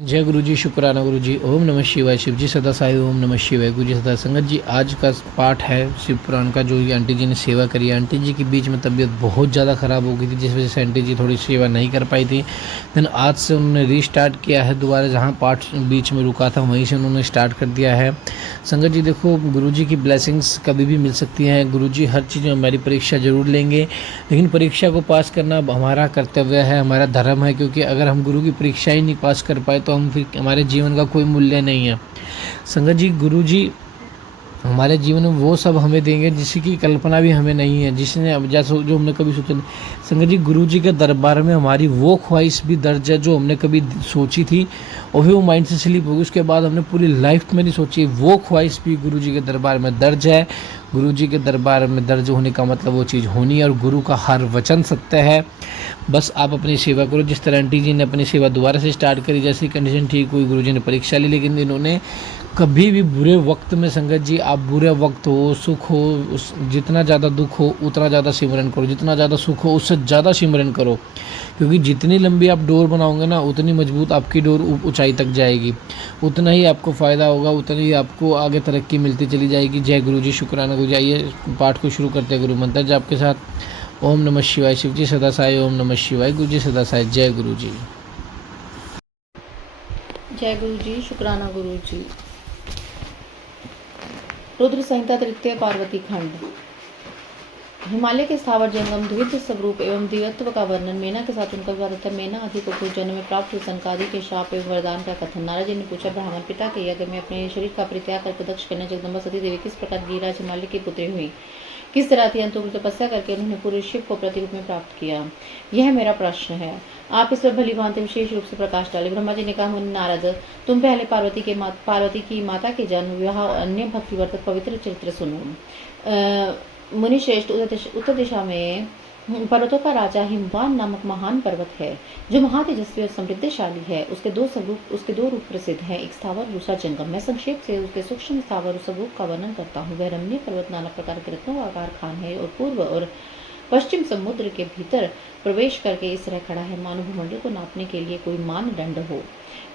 जय गुरु जी, शुक्राना गुरु जी। ओम नमः शिवाय। शिव जी सदा साई। ओम नमः शिवाय। गुरु जी सदा संगत जी। आज का पाठ है शिव पुराण का, जो ये आंटी जी ने सेवा करी है। आंटी जी के बीच में तबीयत बहुत ज़्यादा ख़राब हो गई थी, जिस वजह से आंटी जी थोड़ी सेवा नहीं कर पाई थी। देन आज से उन्होंने रीस्टार्ट किया है दोबारा, जहाँ पाठ बीच में रुका था वहीं से उन्होंने स्टार्ट कर दिया है। संगत जी देखो, गुरु जी की ब्लेसिंग्स कभी भी मिल सकती हैं। गुरु जी हर चीज़ में हमारी परीक्षा ज़रूर लेंगे, लेकिन परीक्षा को पास करना हमारा कर्तव्य है, हमारा धर्म है। क्योंकि अगर हम गुरु की परीक्षा ही नहीं पास कर पाए तो हम फिर हमारे जीवन का कोई मूल्य नहीं है। संगत जी, गुरु जी हमारे जीवन में वो सब हमें देंगे जिसकी कल्पना भी हमें नहीं है, जिसने अब जैसे जो हमने कभी सोचा नहीं। संगत जी, गुरु जी के दरबार में हमारी वो ख्वाहिश भी दर्ज है जो हमने कभी सोची थी, और फिर वो माइंड से स्लिप होगी। उसके बाद हमने पूरी लाइफ में नहीं सोची, वो ख्वाहिश भी गुरु जी के दरबार में दर्ज है। गुरु जी के दरबार में दर्ज होने का मतलब वो चीज़ होनी है, और गुरु का हर वचन सत्य है। बस आप अपनी सेवा करो। जिस तरह आंटी जी ने अपनी सेवा दोबारा से स्टार्ट करी, जैसी कंडीशन ठीक हुई, गुरु जी ने परीक्षा ली, लेकिन इन्होंने कभी भी बुरे वक्त में, संगत जी आप बुरे वक्त हो, सुख हो, उस जितना ज़्यादा दुख हो उतना ज़्यादा सिमरन करो, जितना ज़्यादा सुख हो उससे ज़्यादा सिमरन करो। क्योंकि जितनी लंबी आप डोर बनाओगे ना, उतनी मजबूत आपकी डोर ऊंचाई तक जाएगी, उतना ही आपको फ़ायदा होगा, उतनी ही आपको आगे तरक्की मिलती चली जाएगी। जय गुरु जी, शुक्राना गुरु जी। आइए पाठ को शुरू करते हैं गुरु मंत्र जाप के साथ। ओम नमः शिवाय। शिव जी सदा साई। ओम नमः शिवाय। गुरु जी सदा साई। जय गुरु जी। जय गुरु जी, शुक्राना गुरु जी। रुद्र संहिता तृतीय पार्वती खंड। हिमालय के स्थावर जंगम द्वितीय स्वरूप एवं दिव्यत्व का वर्णन, मेना के साथ उनका विवाह तथा मेना आदि को कुछ जन्म में प्राप्त हुए सनकादि के शाप एवं वरदान का कथन। नारद जी ने पूछा, ब्राह्मण पिता के यज्ञ में अपने शरीर का परित्याग करके दक्ष कन्या जगदम्बा सती देवी किस प्रकार गिरिराज हिमालय की पुत्री हुई, किस तरह थी, अंतुग्र तपस्या करके उन्होंने पूरे शिव को प्रतिरूप में प्राप्त किया, यह मेरा प्रश्न है। आप इस पर भली भांति विशेष रूप से प्रकाश डाले। ब्रह्मा जी ने कहा, मुनि नारद, तुम पहले पार्वती की माता के जन्म, विवाह और अन्य भक्तिवर्धक पवित्र चरित्र सुनो। मुनि श्रेष्ठ, उत्तर दिशा में पर्वतों का राजा हिमवान नामक महान पर्वत है, जो महातेजस्वी और समृद्धशाली है। उसके दो रूप प्रसिद्ध हैं, एक स्थावर, दूसरा जंगम। मैं संक्षेप से उसके सूक्ष्म स्थावर स्वरूप का वर्णन करता हूँ। वह रमणीय पर्वत नाना प्रकार के रत्नों का आकार खान है, और पूर्व और पश्चिम समुद्र के भीतर प्रवेश करके इस तरह खड़ा है मानो भूमंडल को नापने के लिए कोई मानदंड हो।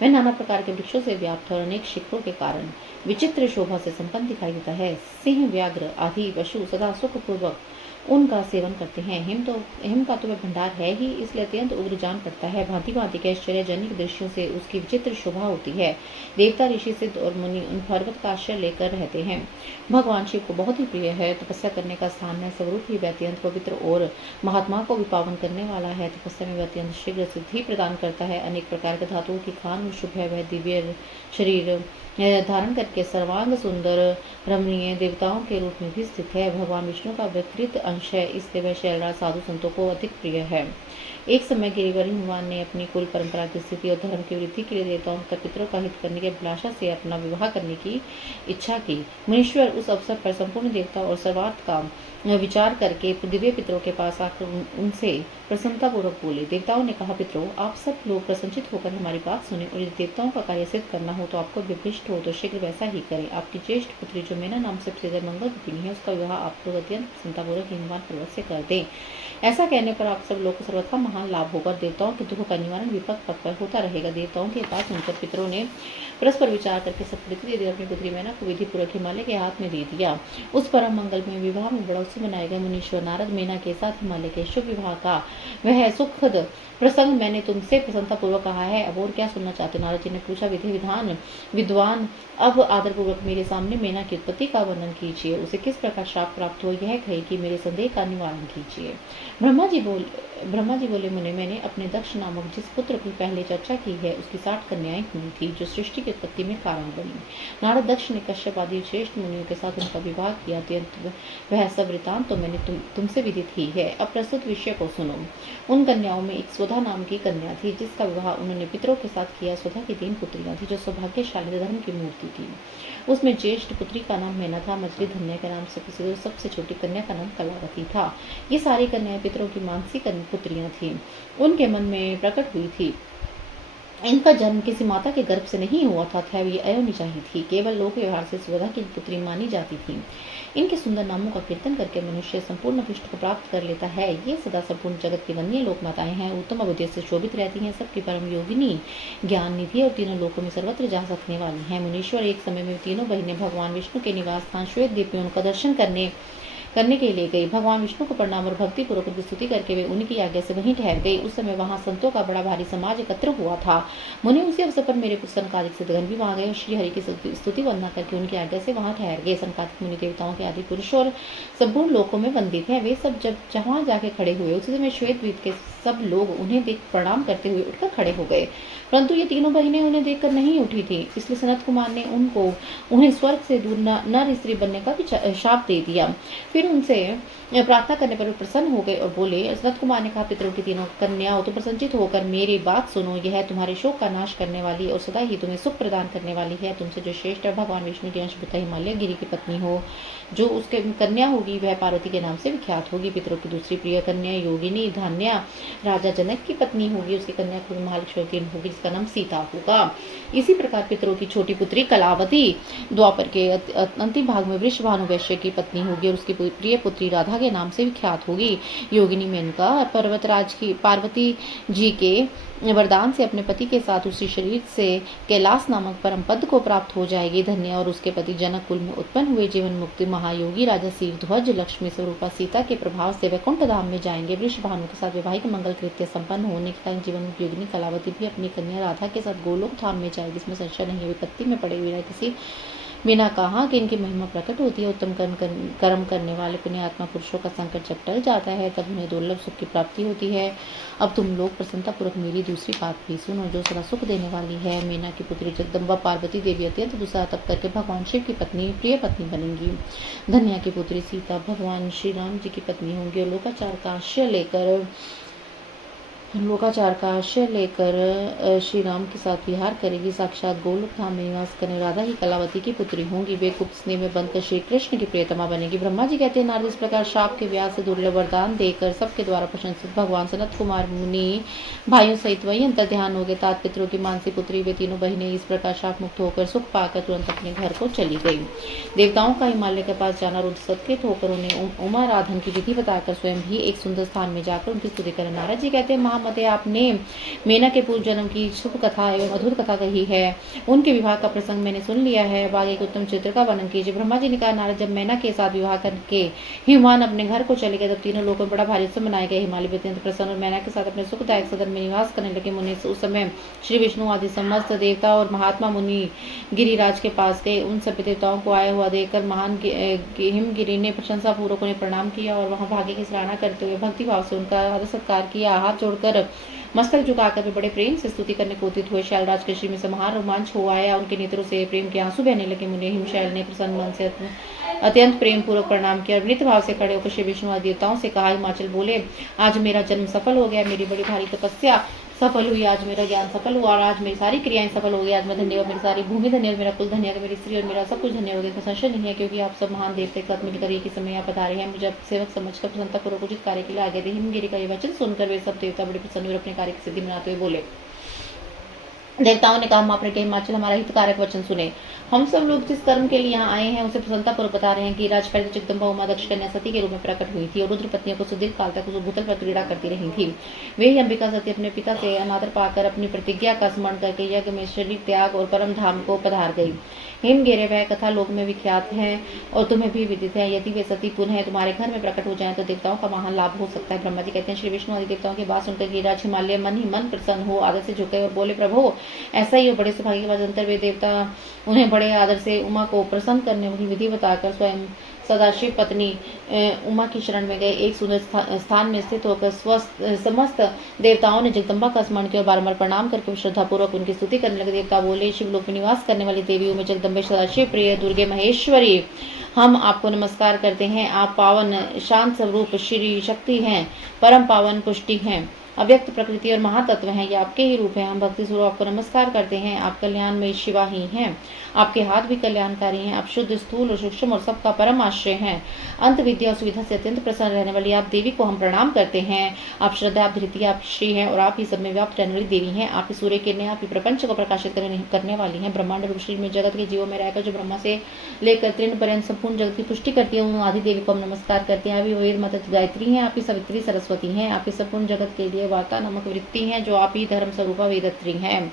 वह नाना प्रकार के वृक्षों से व्याप्त और अनेक शिखरों के कारण विचित्र शोभा से संपन्न दिखाई देता है। सिंह, व्याघ्र आदि पशु सदा सुखपूर्वक उनका सेवन करते हैं। हिम का तो वह भंडार है ही, इसलिए अत्यंत उग्र जान पड़ता है। भांति भांति के आश्चर्यजनक दृश्यों से उसकी विचित्र शोभा होती है। देवता, ऋषि, सिद्ध और मुनि उन पर्वत का आश्रय लेकर रहते हैं। भगवान शिव को बहुत ही प्रिय है। तपस्या करने का स्थान है, स्वरूप ही वह अत्यंत पवित्र और महात्मा को भी पावन करने वाला है। तपस्या में वह अत्यंत शीघ्र सिद्धि प्रदान करता है। अनेक प्रकार के धातुओं की खान और शुभ है। वह दिव्य शरीर धारण करके सर्वांग सुंदर रमणीय देवताओं के रूप में भी स्थित है। भगवान विष्णु का विकृत अंश है, इसलिए वह शैलराज साधु संतों को अधिक प्रिय है। एक समय गिरिवर हिमवान ने अपनी कुल परंपरा की स्थिति और धर्म की वृद्धि के लिए देवताओं तथा पितरों का हित करने की अभिलाषा से अपना विवाह करने की इच्छा की। मुनीश्वर उस अवसर पर संपूर्ण देवता और सर्वार्थ का विचार करके दिव्य पितरों के पास आकर उनसे प्रसन्नतापूर्वक बोले। देवताओं ने कहा, पितरों, आप सब लोग प्रसन्नचित होकर हमारी बात सुने, और यदि देवताओं का कार्य सिद्ध करना हो तो आपको विभीषित हो तो शीघ्र वैसा ही करें। आपकी ज्येष्ठ पुत्री जो मेना नाम से प्रसिद्ध मंगल रूपिणी है, उसका विवाह आप लोग अत्यंत प्रसन्नतापूर्वक हिमवान पर्वत से कर दें। ऐसा कहने पर आप सब लोग को सर्वथा महान लाभ होगा। देवताओं के दुख का निवारण विपक्ष पक्ष पर होता रहेगा। देवताओं की बात सुनकर पितरों ने परस्पर विचार करके सत्कृति देकर अपनी पुत्री मेना को विधि पूर्वक हिमालय के हाथ में दे दिया। उस परम मंगल में विवाह में बड़ा उत्सव मनाए गए। मुनीश्वर नारद मेना के साथ हिमालय के शुभ विवाह का वह सुखद प्रसंग मैंने तुमसे प्रसन्नता पूर्वक कहा है। अब और क्या सुनना चाहते? नारद जी ने पूछा, विद्वान अब आदर पूर्वक मेरे सामने मेना की उत्पत्ति का वर्णन कीजिए। उसे किस प्रकार श्राप प्राप्त हो, यह कहे कि मेरे संदेह का निवारण कीजिए। ब्रह्मा जी बोले, मुने, मैंने अपने दक्ष नामक जिस पुत्र की पहले चर्चा की है, उसकी 60 कन्याएं हुई थी, जो सृष्टि की उत्पत्ति में कारण बनी। नारद दक्ष ने कश्यप आदि श्रेष्ठ मुनियों के साथ उनका विवाह किया। अत्यंत वह सब वृतांत तो मैंने तुमसे विदित ही है। अब प्रस्तुत विषय को सुनो। उन कन्याओं में एक स्वधा नाम की कन्या थी, जिसका विवाह उन्होंने पितरों के साथ किया। स्वधा की 3 पुत्रियां थी, जो सौभाग्यशाली धर्म की मूर्ति थी। उसमें ज्येष्ठ पुत्री का नाम मेना था, मझली धन्या के नाम से प्रसिद्ध, सबसे छोटी कन्या का नाम कलावती था। ये सारी कन्याएं पितरों की मानसी पुत्रियां थीं। उनके मन में प्रकट हुई थी इनका जन्म किसी माता के गर्भ से नहीं हुआ था, ये अयोनिजाही थी, केवल लोक व्यवहार से सुधा की पुत्री मानी जाती थी। इनके सुंदर नामों का कीर्तन करके मनुष्य संपूर्ण अभिष्ट को प्राप्त कर लेता है। ये सदा संपूर्ण जगत की वन्य लोक माताएं हैं, उत्तम बुद्धि से शोभित रहती हैं, सबकी परम योगिनी, ज्ञान निधि और तीनों लोकों में सर्वत्र जा सकने वाली हैं। मुनीश्वर एक समय में तीनों बहनें भगवान विष्णु के निवास स्थान श्वेत द्वीप में उनका दर्शन करने के लिए गई। भगवान विष्णु को प्रणाम और भक्ति पूर्वक उनकी स्तुति करके वे उनकी आज्ञा से वहीं ठहर गई। उस समय वहां संतों का बड़ा भारी समाज एकत्र हुआ था। मुनि उसी अवसर पर मेरे पुत्र सनकादिक सिद्धगण भी वहां गए और श्री हरि की स्तुति वंदना करके उनकी आज्ञा से वहां ठहर गए। सनकादिक मुनि देवताओं के आदि पुरुष और संपूर्ण लोकों में वंदित हैं। वे सब जब जहां जाके खड़े हुए, उसी समय श्वेत द्वीप के सब लोग उन्हें देख प्रणाम करते हुए उठकर खड़े हो गए, परंतु ये तीनों बहनें उन्हें देखकर नहीं उठी थी। इसलिए सनत कुमार ने उन्हें स्वर्ग से दूर नर स्त्री बनने का भी शाप दे दिया। फिर उनसे प्रार्थना करने पर वे प्रसन्न हो गए और बोले, सनत कुमार ने कहा, पितरों की तीनों कन्याओं, तो प्रसन्नचित होकर मेरी बात सुनो। यह तुम्हारे शोक का नाश करने वाली और सदा ही तुम्हें सुख प्रदान करने वाली है। तुमसे जो श्रेष्ठ भगवान विष्णु की अंशभूता हिमालय गिरी की पत्नी हो, जो उसके कन्या होगी वह पार्वती के नाम से विख्यात होगी। पितरों की दूसरी प्रिय कन्या योगिनी धान्या राजा जनक की पत्नी होगी। उसकी कन्या खूब महालक्ष्मी होगी, जिसका नाम सीता होगा। इसी प्रकार पितरों की छोटी पुत्री कलावती द्वापर के अंतिम भाग में वृषभानु वैश्य की पत्नी होगी और उसकी प्रिय पुत्री राधा के नाम से विख्यात होगी। योगिनी मेनका पर्वतराज की पार्वती जी के वरदान से अपने पति के साथ उसी शरीर से कैलाश नामक परम पद को प्राप्त हो जाएगी। धन्य और उसके पति जनक कुल में उत्पन्न हुए जीवन मुक्ति महायोगी राजा शीरध्वज लक्ष्मी स्वरूपा सीता के प्रभाव से वैकुंठ धाम में जाएंगे। वृषभानु के साथ वैवाहिक मंगल कृत्य संपन्न होने के कारण जीवन मुक्त योगिनी कलावती भी अपनी कन्या राधा के साथ गोलोक धाम में जाएगी। इसमें संशय नहीं है। विपत्ति में पड़े हुए बिना कहा कि इनकी महिमा प्रकट होती है। उत्तम कर्म करने वाले पुण्यात्मा पुरुषों का संकट जब टल जाता है, तब उन्हें दुर्लभ सुख की प्राप्ति होती है। अब तुम लोग प्रसन्नता पूर्वक मेरी दूसरी बात भी सुनो, जो सदा सुख देने वाली है। मीना की पुत्री जगदम्बा पार्वती देवी अत्यंत गुस्सा तप करके भगवान शिव की पत्नी, प्रिय पत्नी बनेंगी। धन्या की पुत्री सीता भगवान श्री राम जी की पत्नी होंगी और लोकाचार का आश्रय लेकर श्री राम के साथ विहार करेगी। साक्षात गोलोक धाम में निवास करने राधा ही कलावती की पुत्री होंगी। वे गुप्त स्नेह में बनकर श्री कृष्ण की प्रियतमा बनेगी। ब्रह्मा जी कहते हैं, नारद इस प्रकार शाप के व्यास से दुर्लभ वरदान देकर सबके द्वारा प्रशंसित भगवान सनत कुमार मुनि भाइयों सहित वही अंतर ध्यान हो गए। तात पितरों की मानसी पुत्री वे तीनों बहनें इस प्रकार शाप मुक्त होकर सुख पाकर तुरंत अपने घर को चली गई। देवताओं का हिमालय के पास जाना रुद्र सत्कृत होकर उन्हें उमा राधन की विधि बताकर स्वयं भी एक सुंदर स्थान में जाकर उनकी स्तुति करें। नारद जी कहते हैं, महामते आपने मेना के पूर्व जन्म की शुभ कथा एवं अद्भुत कथा कही है। उनके विवाह का प्रसंग मैंने सुन लिया है। अब आगे के उत्तम चित्र का वर्णन कीजिए। ब्रह्मा जी ने कहा, नारद, जब मैना के साथ विवाह करके हिमवान अपने घर को चले गए, तब तीनों लोगों में बड़ा भारी उत्सव मनाया गया। हिमालय भी अत्यंत प्रसन्न और मैना के साथ अपने सुखदायक सदन में निवास करने लगे। मुनि उस समय श्री विष्णु आदि समस्त देवता और महात्मा मुनि गिरिराज के पास गए। उन सभी देवताओं को आया हुआ देखकर महान हिमगिरि ने प्रशंसा पूर्वक उन्हें प्रणाम किया और वहां भाग्य की सराहना करते हुए भक्ति भाव से उनका आदर सत्कार किया। हाथ जोड़कर मस्तक झुकाकर वे बड़े प्रेम से स्तुति करने को उदित हुए। शैलराज के श्री में समार रोमांच हो आया। उनके नेत्रों से प्रेम के आंसू बहने लगे। मुनि हिमशैल ने प्रसन्न मन से अत्यंत प्रेम पूर्वक प्रणाम किया और विनीत भाव से खड़े होकर श्री विष्णु आदि देवताओं से कहा, हिमाचल बोले, आज मेरा जन्म सफल हो गया, मेरी बड़ी भारी तपस्या सफल हुई, आज मेरा ज्ञान सफल हुआ और आज मेरी सारी क्रियाएं सफल हो गई। आज मैं धन्य और मेरी सारी भूमि धन्य और मेरा कुल धन्य, मेरी स्त्री और मेरा सब कुछ धन्य हो गया। इसमें संशय नहीं है, क्योंकि आप सब महान देवता के साथ मिलकर एक ही समय यहाँ पधारे हैं। मुझे सेवक समझकर प्रसन्नता पूर्वक उचित कार्य के लिए आगे थे। हिमगिरि का ये वचन सुनकर वे सब देवता बड़े प्रसन्न और अपने कार्य की सिद्धि मनाते हुए बोले। देवताओं ने कहा, हम आपने कहा, हिमाचल हमारा हितकारक वचन सुने। हम सब लोग जिस कर्म के लिए यहाँ आए हैं उसे प्रसन्नता पूर्वक बता रहे हैं कि राज पहले जगदम्बा उमा दक्ष कन्या सती के रूप में प्रकट हुई थी और रुद्र पत्नियों को सुदीर्घ काल तक उस भूतल पर क्रीड़ा करती रही थी। वे ही अंबिका सती अपने पिता से अनादर पाकर अपनी प्रतिज्ञा का स्मरण करके यज्ञ में शरीर त्याग और परम धाम को पधार गई। हिमगिरि वह कथा लोक में विख्यात है और तुम्हें भी विदित है। यदि वे सती पुनः तुम्हारे घर में प्रकट हो जाएं तो देवताओं का महान लाभ हो सकता है। ब्रह्मा जी कहते हैं, श्री विष्णु आदि देवताओं की बात सुनकर गिरिराज हिमालय मन ही मन प्रसन्न हो आदर से झुके और बोले, प्रभु ऐसा ही हो। बड़े सौभाग्य के बाद अंतर वे देवता उन्हें बड़े आदर से उमा को प्रसन्न करने की विधि बताकर स्वयं सदाशिव पत्नी उमा की शरण में गए। एक सुंदर स्थान में स्थित होकर समस्त देवताओं ने जगदम्बा का स्मरण किया और बारंबार प्रणाम करके श्रद्धापूर्वक उनकी स्तुति करने लगे। देवता बोले, शिवलोक में निवास करने वाली देवियों में जगदम्बे सदाशिव प्रिय दुर्गे महेश्वरी, हम आपको नमस्कार करते हैं। आप पावन शांत स्वरूप श्री शक्ति हैं, परम पावन पुष्टि हैं। अव्यक्त प्रकृति और महातत्व हैं, ये आपके ही रूप हैं। हम भक्ति स्वरूप आपको नमस्कार करते हैं। आप कल्याण में शिवा ही हैं, आपके हाथ भी कल्याणकारी हैं। आप शुद्ध, स्थूल और सूक्ष्म और सबका परम आश्रय हैं। अंत विद्या और सुविधा से अत्यंत प्रसन्न रहने वाली आप देवी को हम प्रणाम करते हैं। आप श्रद्धा, आप धृति, आप श्री हैं और आप ही सब में व्याप्त रहने वाली देवी हैं। आप ही सूर्य किरणें, आप ही प्रपंच को प्रकाशित करने वाली हैं। ब्रह्मांड रूप शरीर में जगत के जीवों में रहकर जो ब्रह्मा से लेकर तृण पर्यंत संपूर्ण जगत की पुष्टि करती है, उन आदि देवी को हम नमस्कार करते हैं। आप ही वेद माता गायत्री हैं, आप ही सवित्री सरस्वती हैं। आप ही संपूर्ण जगत के लिए वार्ता नामक वृत्ति हैं, जो आप ही धर्म स्वरूपा वेदत्री हैं।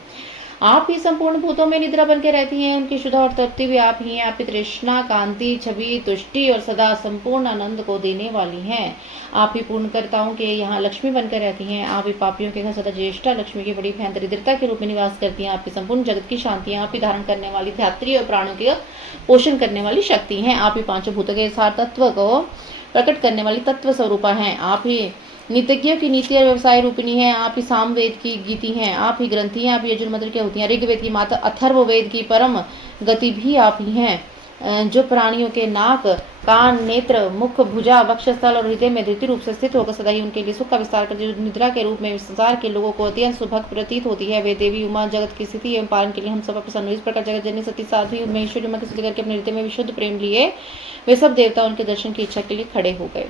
आप ही संपूर्ण भूतों में निद्रा बन के रहती हैं, उनकी शुद्धा और तृप्ति भी आप ही हैं। आप ही तृष्णा, कांति, छवि, तुष्टि और सदा संपूर्ण आनंद को देने वाली हैं। आप ही पूर्णकर्ताओं के यहाँ लक्ष्मी बनकर रहती हैं। आप ही पापियों के घर सदा ज्येष्ठा लक्ष्मी की बड़ी बहन दरिद्रता के रूप में निवास करती हैं। आप ही संपूर्ण जगत की शांति हैं। आप ही धारण करने वाली धात्री और प्राणों के पोषण करने वाली शक्ति हैं। आप ही पांचों भूतों के सार तत्व को प्रकट करने वाली तत्व स्वरूपा हैं। आप ही नीतिज्ञों की नीति और व्यवसाय रूपिणी है। आप ही सामवेद की गीति हैं। आप ही ग्रंथि हैं। आप ही यजुर्मंत्र की होती हैं। ऋग्वेद की माता, अथर्ववेद की परम गति भी आप ही हैं, जो प्राणियों के नाक, कान, नेत्र, मुख, भुजा, वक्षस्थल और हृदय में धृति रूप से स्थित होकर सदा ही उनके लिए सुख का विस्तार कर, जो निद्रा के रूप में संसार के लोगों को अत्यंत सुभग प्रतीत होती है। वे देवी उमा जगत की स्थिति एवं पालन के लिए हम सब पर प्रसन्न हुई। इस प्रकार जगत जननी सती साध्वी महेश्वरी उमा की स्तुति करके अपने हृदय में विशुद्ध प्रेम लिए वे सब देवता उनके दर्शन की इच्छा के लिए खड़े हो गए।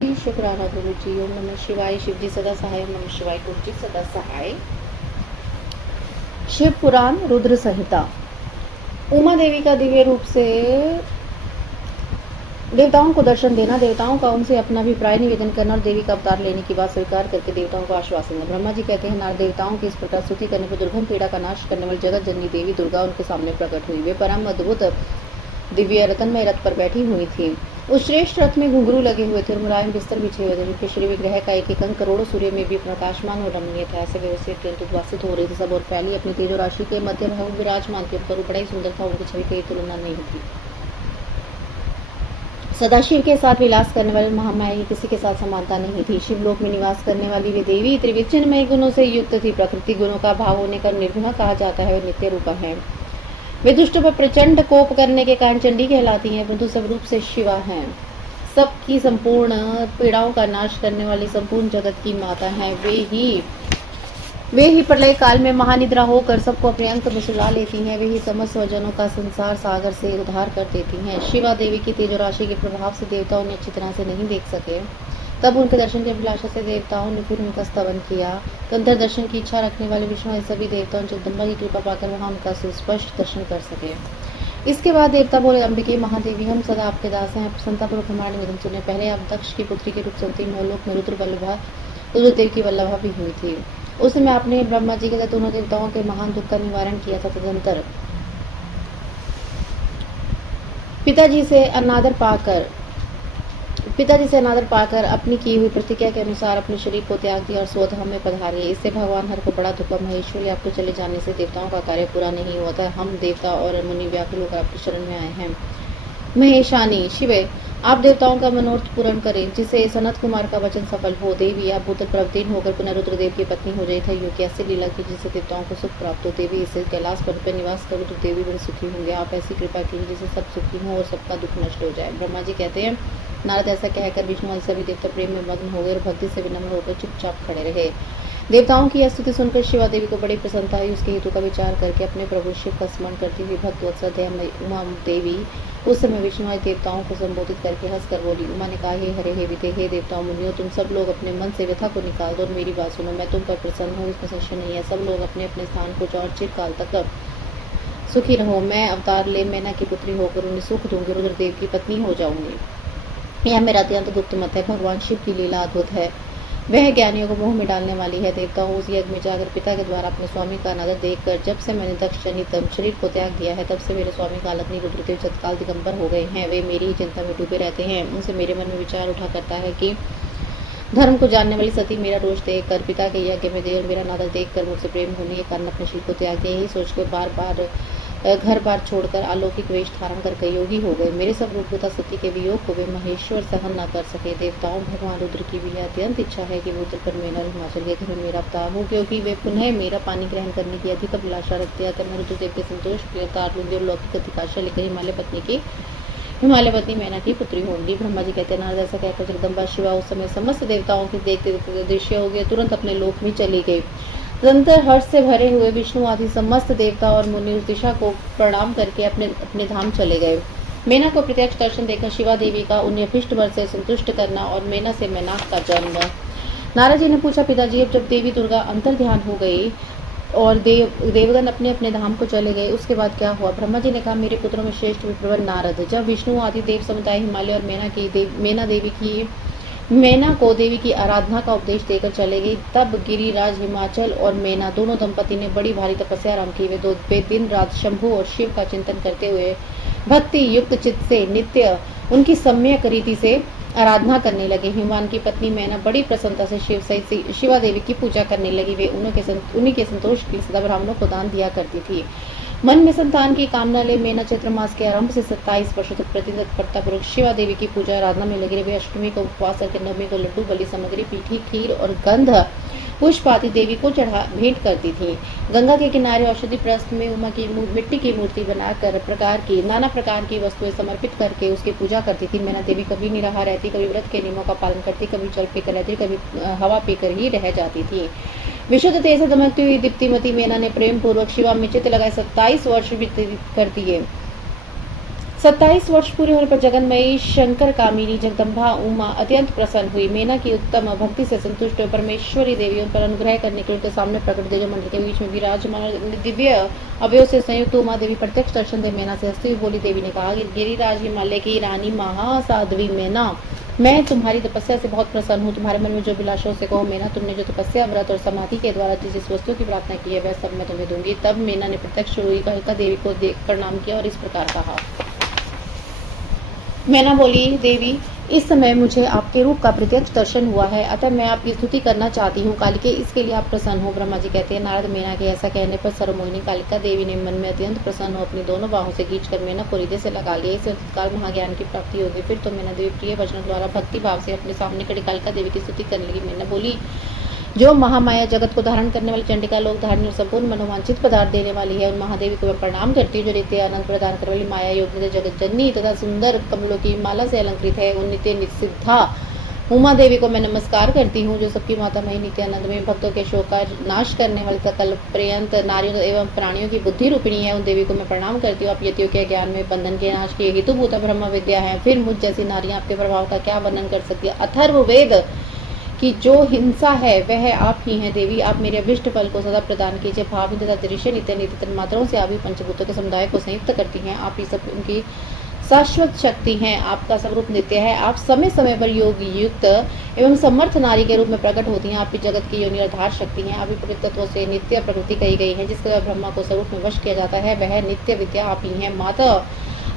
शुक्राना गुरु जी। ओम नमः शिवाय। शिव जी सदा सहाय। ओम नमः शिवाय। गुरु जी सदा सहाय। शिव पुराण रुद्र संहिता। उमा देवी का दिव्य रूप से देवताओं को दर्शन देना, देवताओं का उनसे अपना अभिप्राय निवेदन करना और देवी का अवतार लेने की बात स्वीकार करके देवताओं को आश्वासन देना। ब्रह्मा जी कहते हैं, नारद देवताओं की इस प्रकार स्तुति करने पर दुर्गम पीड़ा का नाश करने वाली जगत जननी देवी दुर्गा उनके सामने प्रकट हुई। वे परम अद्भुत दिव्य रतनमय रथ पर बैठी हुई थी। उस श्रेष्ठ रथ में घुंघरू लगे हुए थे और मुलायम बिस्तर बिछे हुए थे, जिनके श्री विग्रह का एक एक अंग करोड़ों सूर्य में भी प्रकाशमान और रमणीय था। ऐसे वे उसे अत्यंत उद्वासित हो रही थी। सब और फैली अपनी तेज राशि के मध्य भाग में विराजमान थी। पर बड़ा ही सुंदर था, उनकी छवि की तुलना नहीं थी। सदाशिव के साथ विलास करने वाले महामाया की किसी के साथ समानता नहीं थी। शिवलोक में निवास करने वाली वे देवी त्रिविचिन्मय गुणों से युक्त थी। प्रकृति गुणों का भाव होने का निर्गुणा कहा जाता है और नित्य रूपा है। वे दुष्टों पर प्रचंड कोप करने के कारण चंडी कहलाती हैं, परंतु सब रूप से शिवा हैं। सबकी संपूर्ण पीड़ाओं का नाश करने वाली संपूर्ण जगत की माता हैं। वे ही प्रलय काल में महानिद्रा होकर सबको अपने अंक में सुला लेती हैं। वे ही समस्त स्वजनों का संसार सागर से उद्धार कर देती हैं। शिवा देवी की तेज राशि के प्रभाव से देवता उन्हें अच्छी तरह से नहीं देख सके। तब उनके दर्शन की अभिलाषा से देवताओं ने फिर उनका स्तवन किया। कंधर दर्शन की इच्छा रखने वाले विष्णु सभी देवताओं जगदम्बा की कृपा पाकर वहां उनका सुस्पष्ट दर्शन कर सके। इसके बाद देवता बोले, अंबिके महादेवी, हम सदा आपके दास हैं। प्रसन्नतापूर्वक हमारे निवेदन सुने। पहले आप दक्ष की पुत्री के रूप से अंतिम लोक में रुद्रदेव की वल्लभा भी हुई थी। उस समय आपने ब्रह्मा जी के साथ दोनों देवताओं के महान दुख का निवारण किया था। तदनंतर पिताजी से अनादर पाकर अपनी की हुई प्रतिज्ञा के अनुसार अपने शरीर को त्याग दिया और स्वधाम में पधारे। इससे भगवान हर को बड़ा दुख। महेश्वरी, आपके चले जाने से देवताओं का कार्य पूरा नहीं हुआ था। हम देवता और मुनि व्याकुल होकर आपकी शरण में आए हैं। महेशानी, शिवे, आप देवताओं का मनोरथ पूर्ण करें, जिससे सनत कुमार का वचन सफल हो। देवी, आप भूतल प्रवतीर्ण होकर पुनः रुद्रदेव की पत्नी हो गई था। युग ऐसी लीला की जिससे देवताओं को सुख प्राप्त हो। देवी, इसे कैलाश पर्वत पर निवास करो तो देवी बड़े सुखी होंगे। आप ऐसी कृपा कीजिए जिससे सब सुखी हों और सबका दुख नष्ट हो जाए। ब्रह्मा जी कहते हैं, नारद ऐसा कहकर विष्णु आदि सभी देवता प्रेम में मग्न हो गए और भक्ति से विनम्र होकर चुपचाप खड़े रहे। देवताओं की यह स्तुति सुनकर शिवा देवी को बड़ी प्रसन्नता हुई। उसके हेतु का विचार करके अपने प्रभु शिव का स्मरण करती हुई भक्त वत्सला उमा देवी उस समय विष्णु आदि देवताओं को संबोधित करके हंसकर बोली। उमा ने कहा, हे हरे, हे विदे, हे देवताओं मुनियों, तुम सब लोग अपने मन से व्यथा को निकाल दो और मेरी बात सुनो। मैं तुम पर प्रसन्न हूँ, इसमें संशय नहीं है। सब लोग अपने अपने स्थान को और चिरकाल तक सुखी रहो। मैं अवतार ले मैना की पुत्री होकर उन्हें सुख दूंगी, रुद्रदेव की पत्नी हो जाऊंगी। यह मेरा अत्यंत गुप्त मत है। भगवान शिव की लीला अद्भुत है, वह ज्ञानियों को मोह में डालने वाली है। देवताओं उस यज्ञ में जाकर पिता के द्वारा अपने स्वामी का अनादर देखकर जब से मैंने दक्ष जनित शरीर को त्याग दिया है, तब से मेरे स्वामी का अग्नि रुद्रदेव तत्काल दिगंबर हो गए हैं। वे मेरी ही चिंता में डूबे रहते हैं। उनसे मेरे मन में विचार उठा करता है कि धर्म को जानने वाली सती मेरा दोष देखकर, पिता के यज्ञ में देव और मेरा अनादर देखकर मुझसे प्रेम होने के कारण अपने शरीर को त्याग दिया। यही सोचकर बार बार घर बार छोड़कर अलौकिक वेश धारण कर योगी हो गए। मेरे सब रूपता सती के वियोग को वे महेश्वर सहन न कर सके। देवताओं भगवान रुद्र की भी अत्यंत इच्छा है कि वो पर मेरा हिमाचल के घर में मेरा अवतार हो, क्योंकि वे पुनः मेरा पानी ग्रहण करने की अधिक अभिलाषा रखते हैं। मैं रुद्रदेव के संतोष के अवतार लूंगी और लौकिक अधिकाशा लेकर हिमालय पत्नी की हिमालयवती मैना की पुत्री होंगी। ब्रह्मा जी कहते हैं नारद ऐसा कहकर जगदम्बा शिवा उस समय समस्त देवताओं के देखते देखते दृश्य हो गए, तुरंत अपने लोक में चली गई। तदनंतर हर्ष से भरे हुए विष्णु आदि समस्त देवता और मुनि उस दिशा को प्रणाम करके अपने अपने धाम चले गए। मेना को प्रत्यक्ष दर्शन देकर शिवा देवी का उन्हें अभिष्ट वर से संतुष्ट करना और मेना से मैनाक का जन्म। नारद जी ने पूछा, पिताजी अब जब देवी दुर्गा अंतर ध्यान हो गई और देवगण अपने अपने धाम को चले गए, उसके बाद क्या हुआ? ब्रह्मा जी ने कहा, मेरे पुत्रों में श्रेष्ठ विप्रवर नारद जब विष्णु आदि देव समुदाय हिमालय और मेना को देवी की आराधना का उपदेश देकर चले गई, तब गिरिराज हिमाचल और मेना दोनों दंपति ने बड़ी भारी तपस्या आरंभ की। वे दिन रात शंभु और शिव का चिंतन करते हुए भक्ति युक्त चित्त से नित्य उनकी सम्यक रीति से आराधना करने लगे। हिमवान की पत्नी मैना बड़ी प्रसन्नता से शिव सहित शिवा देवी की पूजा करने लगी। वे उन्हीं के संतोष के लिए सदा ब्राह्मणों को दान दिया करती थी। मन में संतान की कामना ले मेना चैत्र मास के आरंभ से 27 वर्षों तक प्रतिदिन तत्परतापूर्वक शिवा देवी की पूजा आराधना में लगी रही। वे अष्टमी को उपवास करके नवमी को लड्डू बलि सामग्री पीठी खीर और गंध पुष्प आदि देवी को भेंट करती थी। गंगा के किनारे औषधि प्रस्थ में उमा की मिट्टी की मूर्ति बनाकर नाना प्रकार की वस्तुएं समर्पित करके उसकी पूजा करती थी। मैना देवी कभी निराहा रहती, कभी व्रत के नियमों का पालन करती, कभी जल पीकर रहती, कभी हवा पीकर ही रह जाती थी। विशुद्ध तेज से दमकती हुई दीप्तिमती मेना ने प्रेम पूर्वक शिवा में चित्त लगाए 27 वर्ष व्यतीत कर दिए। 27 वर्ष पूरे होने पर जगन्मयी शंकर कामिनी जगदम्बा उमा अत्यंत प्रसन्न हुई। मेना की उत्तम भक्ति से संतुष्ट हुए परमेश्वरी देवी उन पर अनुग्रह करने के लिए उनके सामने प्रकट देवी मंदिर के बीच में विराजमान दिव्य अवयव से संयुक्त उमा देवी प्रत्यक्ष दर्शन दे मेना से हंसती हुई बोली। देवी ने कहा, गिरिराज हिमालय की रानी महासाध्वी मेना, मैं तुम्हारी तपस्या से बहुत प्रसन्न हूँ। तुम्हारे मन में जो अभिलाषा से कहो मेना, तुमने जो तपस्या व्रत और समाधि के द्वारा जिस वस्तु की प्रार्थना की है वह सब मैं तुम्हें दूंगी। तब मेना ने प्रत्यक्ष कालिका देवी को देख प्रणाम किया और इस प्रकार कहा। मैना बोली, देवी इस समय मुझे आपके रूप का प्रत्यक्ष दर्शन हुआ है, अतः मैं आपकी स्तुति करना चाहती हूँ। कालिके इसके लिए आप प्रसन्न हो। ब्रह्मा जी कहते हैं, नारद मेना के ऐसा कहने पर सर्वमोहिनी कालिका देवी ने मन में अत्यंत प्रसन्न हो अपनी दोनों बाहों से खींचकर मेना को हृदय से लगा लिया। इससे तत्काल महाज्ञान की प्राप्ति होगी। फिर तो मेना देवी प्रिय वचनों द्वारा भक्ति भाव से अपने सामने खड़ी कालिका देवी की स्तुति करने लगी। मेना बोली, जो महामाया जगत को धारण करने वाली चंडिका लोक धारणी और संपूर्ण मनोवांछित पदार्थ देने वाली है, उन महादेवी को मैं प्रणाम करती हूँ। जो नित्य आनंद प्रदान करने वाली माया योगिनी जगत जननी तथा सुंदर कमलों की माला से अलंकृत है, उन नित्य निसिद्धा उमा देवी को मैं नमस्कार करती हूँ। जो सबकी माता मई नित्य आनंद में भक्तों के शोक का नाश करने वाली सकल पर्यंत नारियों एवं प्राणियों की बुद्धि रूपिणी है, उन देवी को मैं प्रणाम करती हूँ। आप यतियों के ज्ञान में बंधन के नाश की हेतुभूता ब्रह्म विद्या है, फिर मुझ जैसी नारियां आपके प्रभाव का क्या वर्णन कर सकती है। अथर्ववेद कि जो हिंसा है वह आप ही हैं देवी। आप मेरे अभिष्ट फल को सदा प्रदान कीजिए। भावी तथा दृश्य नित्य नित्य मात्राओं से आप ही पंचभूतों के समुदाय को संयुक्त करती हैं। आप ही सब उनकी शाश्वत शक्ति हैं। आपका स्वरूप नित्य है। आप समय समय पर योग युक्त एवं समर्थ नारी के रूप में प्रकट होती हैं। आप ही जगत की योनि और धार शक्ति हैं। आप ही प्रकृति तत्वों से नित्य प्रकृति कही गई है, जिसके द्वारा ब्रह्मा को स्वरूप में वश किया जाता है, वह नित्य विद्या आप ही हैं। माता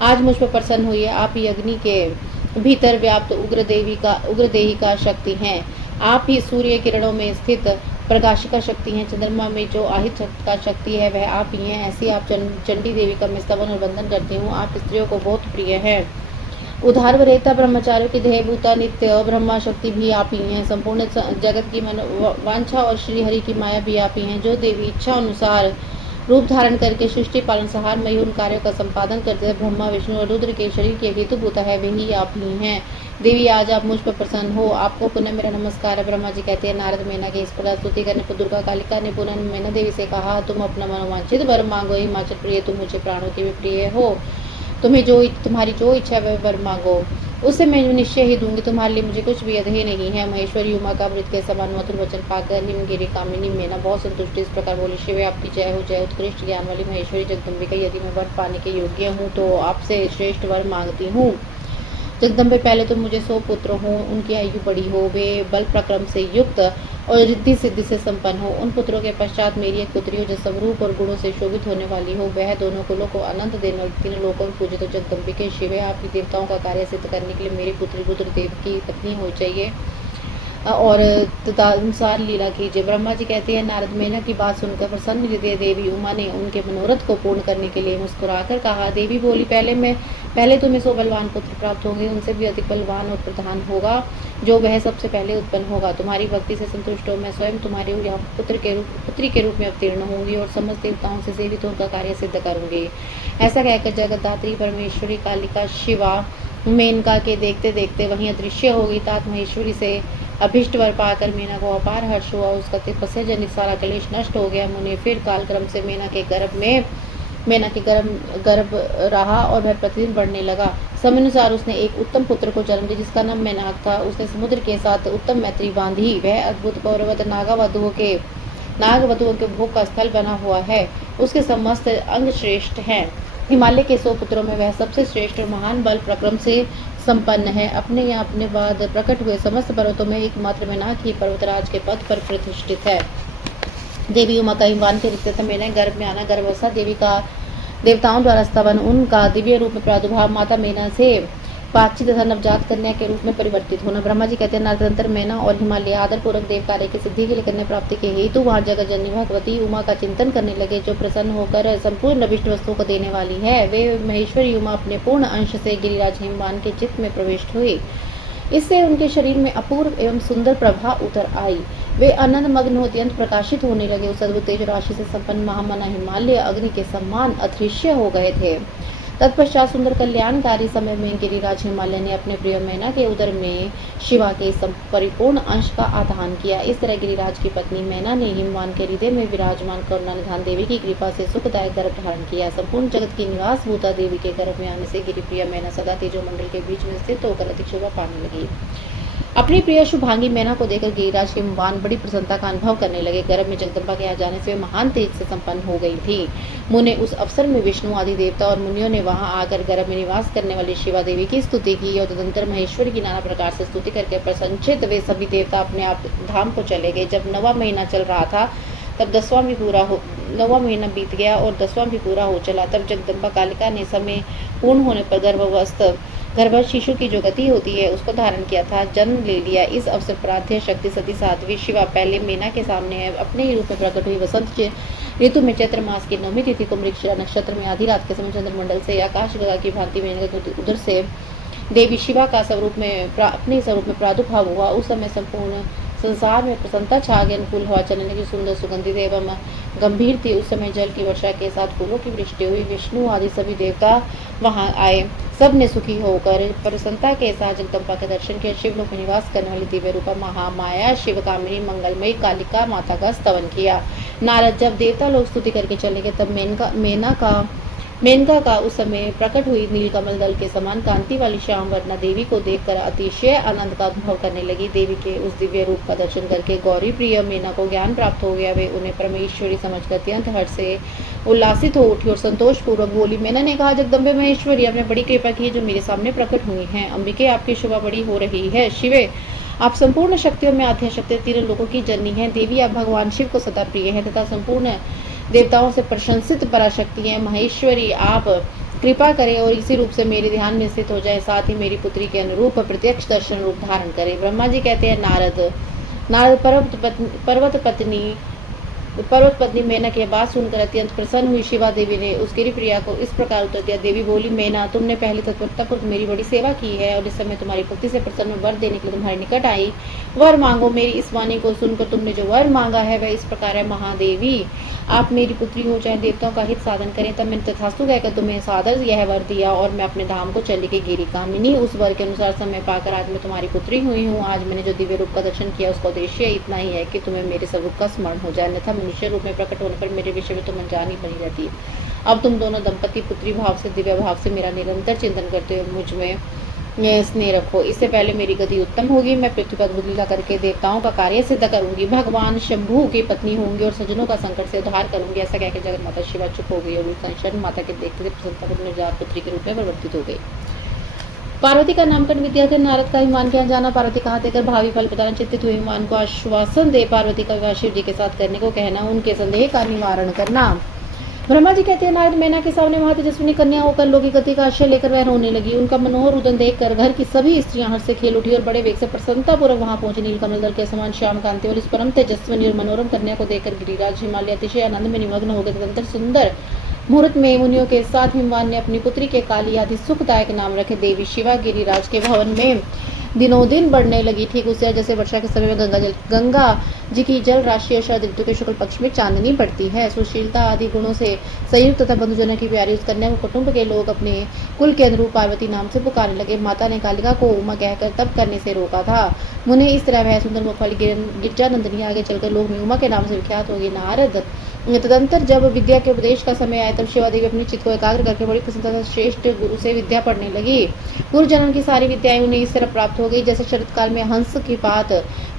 आज मुझ पर प्रसन्न हुई है। आप ही अग्नि के भीतर व्याप्त उग्रदेही का शक्ति हैं। आप ही सूर्य किरणों में स्थित प्रकाशिका शक्ति हैं। चंद्रमा में जो आहित का शक्ति है वह आप ही हैं। ऐसी आप चंडी देवी का मैं स्तवन और वंदन करती हूँ। आप स्त्रियों को बहुत प्रिय है। उधार वरेता ब्रह्मचारियों की देहभूता नित्य ब्रह्मा शक्ति भी आप ही हैं। संपूर्ण जगत की वांछा और श्री हरि की माया भी आप ही हैं। जो देवी इच्छा अनुसार रूप धारण करके सृष्टि पालन संहार मई उन कार्यों का संपादन करते हैं, ब्रह्मा विष्णु और रुद्र के शरीर के हेतुभूता है, वही आप ही हैं। देवी आज आप मुझ पर प्रसन्न हो। आपको पुनः मेरा नमस्कार है। ब्रह्मा जी कहते हैं, नारद मेना के इस प्रकार स्तुति करने पर दुर्गा कालिका ने पुनः मेना देवी से कहा, तुम अपना मनोवांछित वर मांगो। हिमाचल प्रिय, तुम मुझे प्राणों के भी प्रिय हो। तुम्हारी जो इच्छा वह वर मांगो, उसे मैं निश्चय ही दूंगी। तुम्हारे लिए मुझे कुछ भी अधेय नहीं है। महेश्वरी उमा का अमृत के समान मधुर वचन पाकर हिमगिरी कामिनी मेना बहुत संतुष्टि इस प्रकार बोली, शिव आपकी जय हो। जय उत्कृष्ट ज्ञान वाली महेश्वरी जगदम्बिका, यदि मैं वर पाने के योग्य हूँ तो आपसे श्रेष्ठ वर मांगती हूँ। जगदम्बे, पहले तो मुझे 100 पुत्र हों, उनकी आयु बड़ी हो, वे बल प्रक्रम से युक्त और रिद्धि सिद्धि से संपन्न हो। उन पुत्रों के पश्चात मेरी एक पुत्री हो जो स्वरूप और गुणों से शोभित होने वाली हो। वह दोनों कुलों को आनंद देने वाली, तीनों लोकों में पूजित हो। जगदम्बिके शिवे, आपकी देवताओं का कार्य सिद्ध करने के लिए मेरी पुत्री रुद्रदेव की पत्नी हो चाहिए और तदनुसार लीला कीजिए। ब्रह्मा जी कहते हैं, नारद मेना की बात सुनकर प्रसन्न हृदय देवी उमा ने उनके मनोरथ को पूर्ण करने के लिए मुस्कुराकर कहा। देवी बोली, पहले तुम्हें 100 बलवान पुत्र प्राप्त होंगे, उनसे भी अधिक बलवान और प्रधान होगा जो वह सबसे पहले उत्पन्न होगा। तुम्हारी भक्ति से संतुष्ट हो मैं स्वयं तुम्हारे यहाँ पुत्री के रूप में अवतीर्ण होंगी और समस्त देवताओं से सेवित उनका कार्य सिद्ध करूंगी। ऐसा कहकर जगतधात्री परमेश्वरी कालिका शिवा मेनका के देखते देखते वहीं अदृश्य हो गई। तात महेश्वरी से अभिष्ट वर पाकर मेना को अपार हर्ष हुआ। उसका तपस्या जनित सारा क्लेश नष्ट हो गया। मुनि फिर कालक्रम से मेना के गर्भ रहा और वह प्रतिदिन बढ़ने लगा। समयानुसार उसने एक उत्तम पुत्र को जन्म दिया जिसका नाम मेनाक था। उसने समुद्र के साथ उत्तम मैत्री बांधी। वह अद्भुत गौरवत नागवधुओं के भोग का स्थल बना हुआ है। उसके समस्त अंग श्रेष्ठ हैं। हिमालय के 100 पुत्रों में वह सबसे श्रेष्ठ और महान बल प्रक्रम से संपन्न है। अपने या अपने बाद प्रकट हुए समस्त पर्वतों में एकमात्र मेनाक ही पर्वतराज के पद पर प्रतिष्ठित है। देवी उमा का हिमवान के रिक्त मेना गर्भ में आना, गर्भावस्था देवी का देवताओं द्वारा स्तवन, उनका दिव्य रूप में प्रादुर्भाव, माता मेना से बातचीत तथा नवजात कन्या के रूप में परिवर्तित होना। ब्रह्मा जी कहते हैं नारदंतर मेना और हिमालय आदर पूर्वक देव कार्य की सिद्धि के लिए कन्या प्राप्ति के हेतु वहाँ जगत जननी भगवती उमा का चिंतन करने लगे, जो प्रसन्न होकर संपूर्ण अभिष्ट वस्तुओं को देने वाली है। वे महेश्वरी उमा अपने पूर्ण अंश से गिरिराज हिमवान के चित्त में प्रविष्ट हुई। इससे उनके शरीर में अपूर्व एवं सुंदर प्रभा उतर आई। वे आनंद मग्न होते अत्यंत प्रकाशित होने लगे। उस अद्भुत तेज राशि से संपन्न महामना हिमालय अग्नि के समान अदृश्य हो गए थे। तत्पश्चात सुंदर कल्याणकारी समय में गिरिराज हिमालय ने अपने प्रिय मैना के उदर में शिवा के परिपूर्ण अंश का आधान किया। इस तरह गिरिराज की पत्नी मैना ने हिमवान के हृदय में विराजमान करुणानिधान देवी की कृपा से सुखदायक गर्भ धारण किया। संपूर्ण जगत की निवास भूता देवी के गर्भ में आने से गिरिप्रिया मैना सदा तेजोमंडल के बीच में स्थित होकर अधिक शोभा पाने लगी। अपनी प्रिय शुभांगी मैना को देखकर गिरिराज हिमवान बड़ी प्रसन्नता का अनुभव करने लगे। गर्भ में जगदम्बा के आ जाने से वे महान तेज से संपन्न हो गई थी। मुने उस अवसर में विष्णु आदि देवता और मुनियों ने वहां आकर गर्भ में निवास करने वाली शिवा देवी की स्तुति की और तदंतर महेश्वरी की नाना प्रकार से स्तुति करके प्रसन्नचित्त वे सभी देवता अपने आप धाम को चले गए। जब 9वां महीना चल रहा था तब 9वां महीना बीत गया और 10वां भी पूरा हो चला। तब जगदम्बा कालिका ने समय पूर्ण होने पर गर्भस्थ शिशु की जो गति होती है उसको धारण किया था, जन्म ले लिया। इस अवसर पर आद्य शक्ति सती साध्वी शिवा पहले मेना के सामने अपने ही रूप में प्रकट हुई। वसंत ऋतु में चैत्र मास की 9वीं तिथि को मृगशिरा नक्षत्र में आधी रात के समय चंद्रमंडल से आकाश गंगा की भांति मेना के उधर से देवी शिवा का अपने स्वरूप में प्रादुर्भाव हुआ। उस समय संपूर्ण संसार में प्रसन्नता छा गई। अनुकूल हवा चलने लगी, सुंदर सुगंधित एवं गंभीर थी। उस समय जल की वर्षा के साथ फूलों की वृष्टि हुई। विष्णु आदि सभी देवता वहां आए। सब ने सुखी होकर प्रसन्नता के साथ जगदम्बा के दर्शन किया। शिवलोक में निवास करने वाली दिव्य रूपा महामाया शिव कामिनी मंगलमयी कालिका माता का स्तवन किया। नारद जब देवता लोग स्तुति करके चले गए तब मेनका का उस समय प्रकट हुई नीलकमल दल के समान कांति वाली श्याम वर्णा देवी को देखकर अतिशय आनंद का अनुभव करने लगी। देवी के उस दिव्य रूप का दर्शन करके गौरी प्रिय मेना को ज्ञान प्राप्त हो गया। वे उन्हें परमेश्वरी समझकर अत्यंत हर्ष से उल्लासित हो उठी और संतोष पूर्वक बोली। मेना ने कहा, जगदम्बे महेश्वरी, आपने बड़ी कृपा की जो मेरे सामने प्रकट हुई हैं। अंबिके, आपकी शोभा बड़ी हो रही है। शिवे, आप संपूर्ण शक्तियों में आद्य शक्ति तीनों लोगों की जननी हैं। देवी, आप भगवान शिव को सदा प्रिय हैं तथा संपूर्ण देवताओं से प्रशंसित पराशक्ति हैं। महेश्वरी, आप कृपा करें और इसी रूप से मेरे ध्यान में स्थित हो जाए, साथ ही मेरी पुत्री के अनुरूप प्रत्यक्ष दर्शन रूप धारण करें। ब्रह्मा जी कहते हैं, नारद पर्वत पत्नी मेना की बात सुनकर अत्यंत प्रसन्न हुई। शिवा देवी ने उस गिरिप्रिया को इस प्रकार उत्तर दिया। देवी बोली, मेना, तुमने पहले तत्परतापूर्वक मेरी बड़ी सेवा की है और इस समय तुम्हारी भक्ति से प्रसन्न वर देने के लिए तुम्हारे निकट आई। वर मांगो। मेरी इस वाणी को सुनकर तुमने जो वर मांगा है वह इस प्रकार है। महादेवी, आप मेरी पुत्री हो जाए, देवताओं का हित साधन करें। तब मैंने तथास्तु कहकर तुम्हें सादर यह वर दिया और मैं अपने धाम को चली गई। गिरी कामिनी, उस वर के अनुसार समय पाकर आज मैं तुम्हारी पुत्री हुई हूँ। आज मैंने जो दिव्य रूप का दर्शन किया उसका उद्देश्य इतना ही है कि तुम्हें मेरे स्वरूप का स्मरण हो जाए, अन्यथा मनुष्य रूप में प्रकट होने पर मेरे विषय में तुम अनजानी बनी रहती है। अब तुम दोनों दंपति पुत्री भाव से दिव्य भाव से मेरा निरंतर चिंतन करते हुए मुझ में स्नेह रखो। इससे पहले मेरी गति उत्तम होगी। मैं पृथ्वी पर लीला करके देवताओं का कार्य सिद्ध करूंगी, भगवान शंभू की पत्नी होंगी और सज्जनों का संकट से उद्धार करूंगी। ऐसा कहकर जगत माता शिवा चुप हो गई और शरण माता के देखते प्रसन्नता निर्जात पुत्री के रूप में परिवर्तित हो गई। पार्वती का नामकरण विद्या के नारद का हिमान के यहाँ जाना, पार्वती का हाथ देकर भावी फल बताना, चिंतित हुए हिमान को आश्वासन दे पार्वती का विवाह शिव जी के साथ करने को कहना, उनके संदेह का निवारण करना। ब्रह्मा जी कहते हैं, नारद मैना के सामने वहां तेजस्विनी कन्या होकर लौकिक गति का आश्रय लेकर वह रोने लगी। उनका मनोहर उदन देखकर घर की सभी स्त्रियां हर्ष से खेल उठी और बड़े वेग से प्रसन्नतापूर्वक वहां पहुंची। नीलकमल दल के समान श्याम कांति वाली इस परम तेजस्विनी और मनोरम कन्या को देखकर गिरिराज हिमालय अतिशय आनंद में निमग्न हो गए। तदंतर सुंदर मुहूर्त में मुनियों के साथ हिमवान ने अपनी पुत्री के काली आदि सुखदायक नाम रखे। देवी शिवा गिरिराज के भवन में दिनों दिन बढ़ने लगी। ठीक उसी तरह जैसे वर्षा के समय में गंगा जी की जल राशि और शरद ऋतु के शुक्ल पक्ष में चांदनी पड़ती है। सुशीलता आदि गुणों से संयुक्त तथा बंधुजनों की प्यारी उस कन्या को कुटुंब के लोग अपने कुल के अनुरूप पार्वती नाम से पुकारने लगे। माता ने कालिका को उमा कहकर तप करने से रोका था। मुने इस तरह वह सुंदर मुख वाली गिरजा नंदिनी आगे चलकर लोग में उमा के नाम से विख्यात होगी। नारद तदंतर जब विद्या के उपदेश का समय आया तब शिवा देवी अपनी चित्त को एकाग्र करके बड़ी प्रसन्नता से श्रेष्ठ गुरु से विद्या पढ़ने लगी। पूर्व जन्म की सारी विद्याएं उन्हें इस तरह प्राप्त हो गई जैसे शरद काल में हंस की पात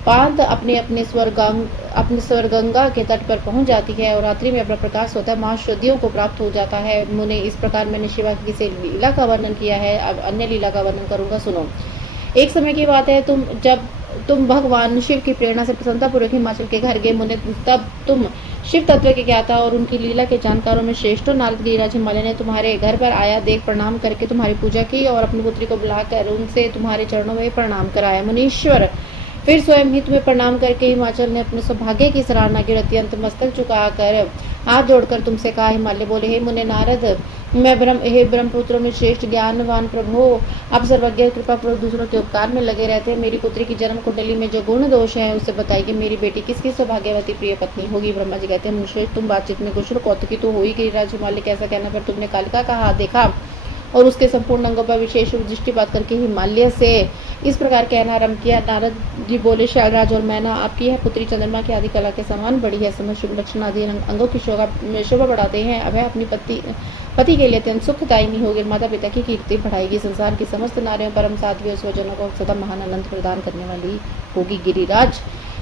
अपने स्वर गंगा के तट पर पहुंच जाती है और रात्रि में अपना प्रकाश होता है महाश्रुतियों को प्राप्त हो जाता है। मुने इस प्रकार मैंने शिवा की किसी लीला का वर्णन किया है। अब अन्य लीला का वर्णन करूंगा, सुनो। एक समय की बात है, जब तुम भगवान शिव की प्रेरणा से प्रसन्नता पूर्वक हिमाचल के घर गए मुने, तब तुम शिव तत्व के ज्ञाता और उनकी लीला के जानकारों में श्रेष्ठ नारद गिरिराज हिमालय ने तुम्हारे घर पर आया। देख प्रणाम करके तुम्हारी पूजा की और अपनी पुत्री को बुलाकर उनसे तुम्हारे चरणों में प्रणाम कराया। मुनीश्वर फिर स्वयं ही तुम्हें प्रणाम करके हिमाचल ने अपने सौभाग्य की सराहना की और अत्यंत मस्तक झुकाकर हाथ जोड़कर तुमसे कहा। हिमालय बोले, हे मुने नारद, हे ब्रह्मपुत्रों में श्रेष्ठ ज्ञानवान प्रभु, आप सर्वज्ञ कृपा पूर्वक दूसरों के उपकार में लगे रहते हैं। मेरी पुत्री की जन्म कुंडली में जो गुण दोष है उससे बताइए कि मेरी बेटी किसकी सौभाग्यवती प्रिय पत्नी होगी। ब्रह्मा जी कहते हैं, मनुष्य तुम बातचीत में कुशल कौतुकी तो हो ही। गिरिराज हिमालय कैसा कहना पर तुमने कालिका का हाथ देखा और उसके संपूर्ण अंगों पर विशेष दृष्टिपात करके हिमालय से इस प्रकार कहना आरंभ किया। नारद जी बोले, शैलराज और मैना, आपकी यह पुत्री चंद्रमा की आदि कला के समान बड़ी है। समझ शुभ लक्षण आदि अंगों की शोभा बढ़ाते हैं। अब अपनी पति के लिए अत्यंत सुखदायिनी होगी। माता पिता की कीर्ति बढ़ाएगी। संसार की समस्त नारियों परम साध्वी और स्वजनों को सदा महान आनंद प्रदान करने वाली होगी। गिरिराज,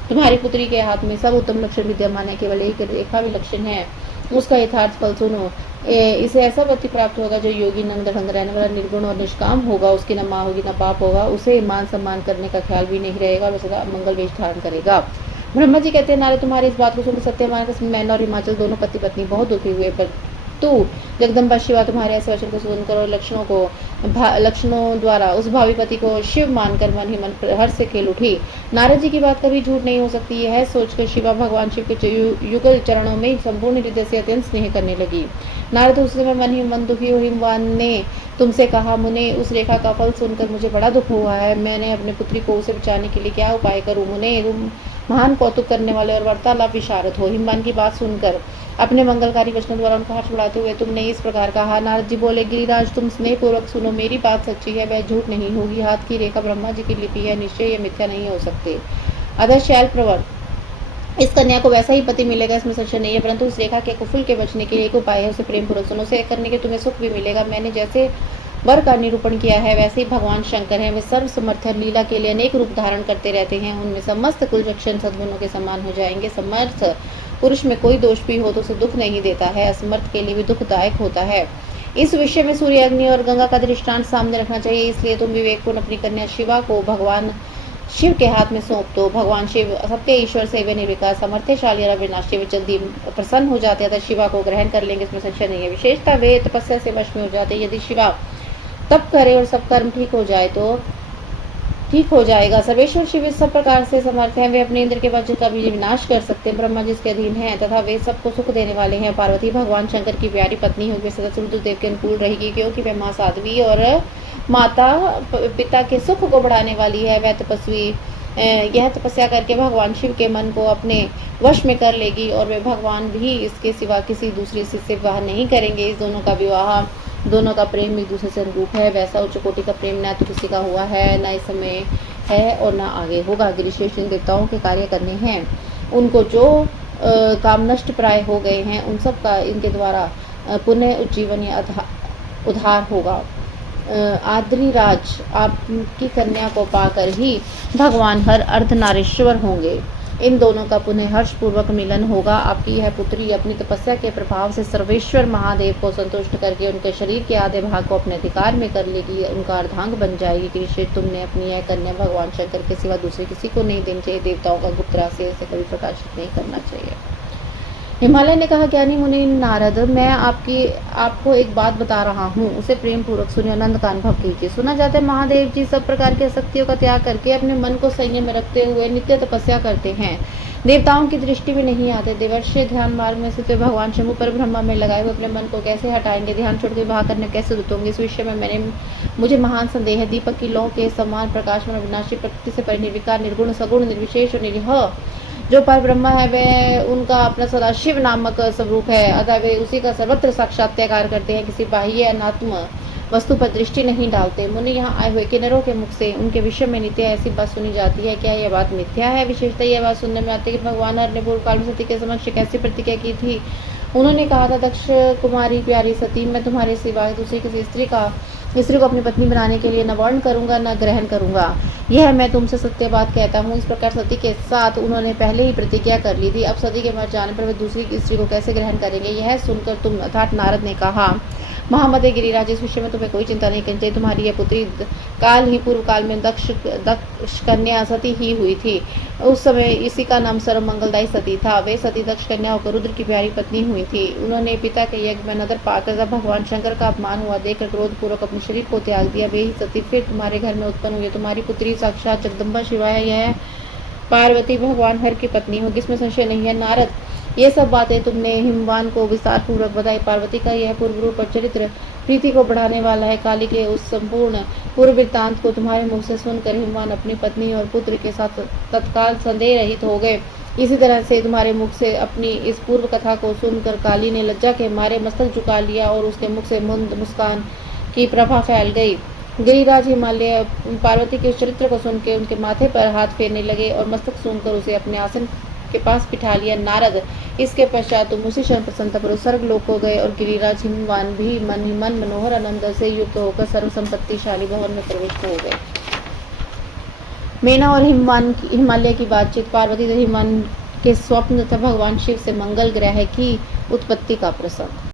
तुम्हारी पुत्री के हाथ में सब उत्तम लक्षण विद्यमान है, केवल एक रेखा भी लक्षण है, उसका यथार्थ फल सुनो। इसे ऐसा पति प्राप्त होगा जो योगी नंग ढंग रहने वाला निर्गुण और निष्काम होगा। उसकी न माँ होगी न पाप होगा। उसे मान सम्मान करने का ख्याल भी नहीं रहेगा और सदा मंगल वेश धारण करेगा। ब्रह्मा जी कहते हैं, नारद तुम्हारी इस बात को सुनकर सत्य मानकर मैना और हिमाचल दोनों पति पत्नी बहुत दुखी हुए। पर तू जगदम्बा शिवा तुम्हारे ऐसे वचन को सुनकर और लक्षणों द्वारा उस भावी पति को शिव मानकर मन ही मन हर्ष से खेल उठी। नारद जी की बात कभी झूठ नहीं हो सकती, यह सोचकर शिवा भगवान शिव के युगल चरणों में संपूर्ण हृदय से अत्यंत स्नेह करने लगी। नारद उस समय मन ही मन दुखी हुई। हिमवान ने तुमसे कहा, मुने उस रेखा का फल सुनकर मुझे बड़ा दुख हुआ है। मैंने अपनी पुत्री को उसे बचाने के लिए क्या उपाय करूं। मुने तुम महान कौतुक करने वाले और वार्तालाप विशारद हो। हिमवान की बात सुनकर अपने मंगलकारी वचनों द्वारा उनका हर्ष बढ़ाते हुए तुमने इस प्रकार कहा। नारद जी बोले, गिरिराज तुम स्नेह पूर्वक सुनो, मेरी बात सच्ची है, वह झूठ नहीं होगी। हाथ की रेखा ब्रह्मा जी की लिपि है, निश्चय ये मिथ्या नहीं हो सकते। अतः शैल प्रवर इस कन्या को वैसा ही पति मिलेगा, इसमें संशय नहीं है। परंतु उस रेखा के कुफल के बचने के लिए एक उपाय है, उसे प्रेम पूर्वक सुनो। उसे करने के तुम्हें सुख भी मिलेगा। मैंने जैसे वर का निरूपण किया है वैसे ही भगवान शंकर हैं। वे सर्व समर्थ लीला के लिए अनेक रूप धारण करते रहते हैं। उनमें समस्त कुल लक्षण सद्गुणों के समान हो जाएंगे। समर्थ पुरुष में कोई दोष भी हो तो उसे दुख नहीं देता है, असमर्थ के लिए भी दुखदायक होता है। इस विषय में सूर्य, अग्नि और गंगा का दृष्टांत सामने रखना चाहिए। इसलिए तुम विवेकपूर्ण अपनी कन्या शिवा को भगवान शिव के हाथ में सौंप दो। भगवान शिव सबके ईश्वर से वे निर्विकार सामर्थ्यशाली और अविनाशी, वे जल्दी प्रसन्न हो जाते हैं, शिवा को ग्रहण कर लेंगे, इसमें संशय नहीं है। विशेषता वे तपस्या से वश में हो जाते। यदि शिवा तप करे और सब कर्म ठीक हो जाए तो ठीक हो जाएगा। सर्वेश्वर शिव इस सब प्रकार से समर्थ हैं, वे अपने इंद्र के वज्र का भी विनाश कर सकते हैं। ब्रह्मा जिसके अधीन हैं तथा वे सबको सुख देने वाले हैं। पार्वती भगवान शंकर की प्यारी पत्नी होगी, सदा सूर्यदेव के अनुकूल रहेगी, क्योंकि वह माँ साध्वी और माता पिता के सुख को बढ़ाने वाली है। वह तपस्वी यह तपस्या करके भगवान शिव के मन को अपने वश में कर लेगी और वे भगवान भी इसके सिवा किसी दूसरी से विवाह नहीं करेंगे। इस दोनों का प्रेम एक दूसरे से अनुरूप है। वैसा उच्च कोटि का प्रेम न तो किसी का हुआ है, न इस समय है और न आगे होगा। गिरिश्रेष्ठ इन देवताओं के कार्य करने हैं, उनको जो काम नष्ट प्राय हो गए हैं उन सब का इनके द्वारा पुनः उज्जीवन या उद्धार होगा। आद्रिराज, आपकी कन्या को पाकर ही भगवान हर अर्धनारीश्वर होंगे। इन दोनों का पुनः हर्षपूर्वक मिलन होगा। आपकी यह पुत्री अपनी तपस्या के प्रभाव से सर्वेश्वर महादेव को संतुष्ट करके उनके शरीर के आधे भाग को अपने अधिकार में कर लेगी, उनका अर्धांग बन जाएगी। कृष्ण, तुमने अपनी यह कन्या भगवान शंकर के सिवा दूसरे किसी को नहीं देनी चाहिए। देवताओं का गुप्त रहस्य से कभी प्रकाशित नहीं करना चाहिए। हिमालय ने कहा, ज्ञानी मुनि नारद, मैं आपको एक बात बता रहा हूँ, उसे प्रेम पूर्वक सुनिए, आनंद का अनुभव कीजिए। सुना जाता है महादेव जी सब प्रकार की आसक्तियों का त्याग करके अपने मन को संयम में रखते हुए नित्य तपस्या करते हैं। देवताओं की दृष्टि भी नहीं आते। देवर्षि ध्यान मार्ग में स्थित भगवान शंभु पर ब्रह्मा में लगाए हुए अपने मन को कैसे हटाएंगे, ध्यान छोड़कर विवाह करने कैसे उद्यत होंगे, इस विषय में मुझे महान संदेह है। दीपक की लौ के समान प्रकाश में अविनाशी, प्रकृति से परिनिर्विकार, निर्गुण, सगुण, निर्विशेष और निरीह जो पर ब्रह्म है वह उनका अपना सदाशिव नामक स्वरूप है, अतः वे उसी का सर्वत्र साक्षात्कार करते हैं, किसी बाह्य अनात्म वस्तु पर दृष्टि नहीं डालते। मुनि यहाँ आए हुए किन्नरों के मुख से उनके विषय में नित्य ऐसी बात सुनी जाती है, क्या यह बात मिथ्या है? विशेषतः यह बात सुनने में आती है कि भगवान हर ने पूर्व काल में सती के समक्ष कैसी प्रतिज्ञा की थी। उन्होंने कहा था, दक्ष कुमारी प्यारी सती, मैं तुम्हारे सिवाय दूसरी किसी स्त्री को अपनी पत्नी बनाने के लिए न वर्ण करूंगा न ग्रहण करूंगा। यह मैं तुमसे सत्य बात कहता हूँ। इस प्रकार सती के साथ उन्होंने पहले ही प्रतिज्ञा कर ली थी। अब सती के मर जाने पर वे दूसरी स्त्री को कैसे ग्रहण करेंगे? यह सुनकर तुम अर्थात नारद ने कहा, महामते गिरिराज, इस विषय में तुम्हें कोई चिंता नहीं करनी चाहिए। तुम्हारी यह पुत्री काल ही पूर्व काल में दक्ष कन्या सती ही हुई थी। उस समय इसी का नाम सर्व मंगलदायी सती था। वे सती दक्ष कन्या होकर रुद्र की प्यारी पत्नी हुई थी। उन्होंने पिता के यज्ञ में नदर पाकर जब भगवान शंकर का अपमान हुआ देखकर क्रोध पूर्वक अपने शरीर को त्याग दिया। वे ही सती फिर तुम्हारे घर में उत्पन्न हुई। तुम्हारी पुत्री साक्षात जगदम्बा शिवा है। यह पार्वती भगवान हर की पत्नी होगी, इसमें संशय नहीं है। नारद, ये सब बातें तुमने हिमवान को विस्तार पूर्वक बताई। पार्वती का यह पूर्व रूप और चरित्र प्रीति को बढ़ाने वाला है। काली के उस संपूर्ण पूर्व वृत्तांत को तुम्हारे मुख से सुनकर हिमवान अपनी पत्नी और पुत्र के साथ तत्काल संदेह रहित हो गए। इसी तरह से तुम्हारे मुख से अपनी इस पूर्व कथा को सुनकर काली ने लज्जा के मारे मस्तक झुका लिया और उसके मुख से मंद मुस्कान की प्रभा फैल गई। गिरिराज हिमालय पार्वती के चरित्र को सुनकर उनके माथे पर हाथ फेरने लगे और मस्तक सूंघकर उसे अपने आसन के पास बिठा लिया। नारद, इसके पश्चात तुम उसी क्षण प्रसन्नता पर स्वर्ग लोक हो गए और गिरिराज हिमवान भी मन मनोहर आनंद से युक्त होकर सर्व संपत्तिशाली भवन में प्रवेश हो गए। मेना और हिमालय की बातचीत। पार्वती तो हिमवान के स्वप्न तथा भगवान शिव से मंगल ग्रह की उत्पत्ति का प्रसंग।